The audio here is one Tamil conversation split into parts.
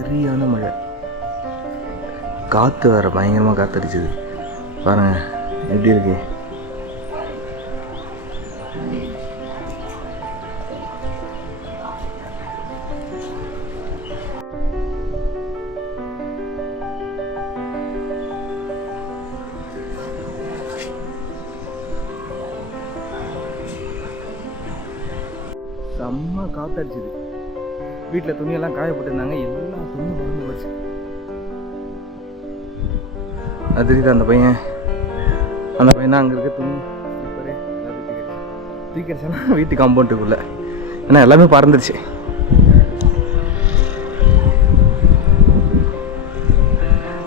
சரியான மழை, காற்று வேறு பயங்கரமாக காற்றடிச்சுது. பாருங்க எப்படி இருக்கு. செம்ம காற்றடிச்சுது. வீட்டில் துணியெல்லாம் காய போட்டிருந்தாங்க, எல்லா துணியும் மறந்து போச்சு. அது தெரியுது அந்த பையன் தான் அங்கே இருக்க துணி ஸ்லிப்பரு எல்லாத்தையும் தூக்கிடுச்சேன்னா வீட்டு காம்பவுண்டுக்குள்ளே, ஏன்னா எல்லாமே பறந்துருச்சு.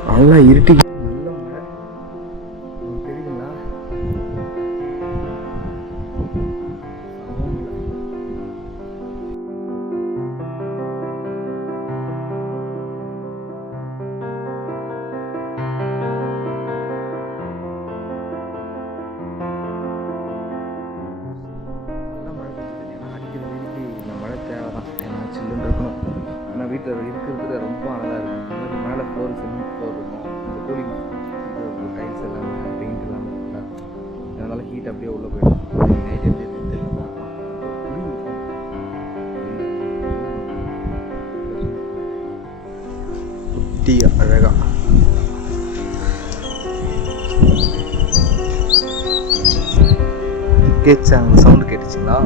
நல்லா இருட்டி நல்ல மழை தெரியுதுங்களா. சில்லுன்னு இருக்கணும், ஏன்னா வீட்டில் இருக்கிறதுல ரொம்ப அழகாக இருக்கும். மேலே ஃப்ளோர் சிமெண்ட் ஃப்ளோர் இருக்கும், இந்த கூலிங் இந்த டைல்ஸ் எல்லாமே பெயிண்ட் எல்லாமே நல்லா இருக்கும். அதனால ஹீட் அப்படியே உள்ளே போயிடும். நைட் எப்படி தெரியல குட்டி அழகா கேட்சாங்க. சவுண்டு கேட்டுச்சுங்களா?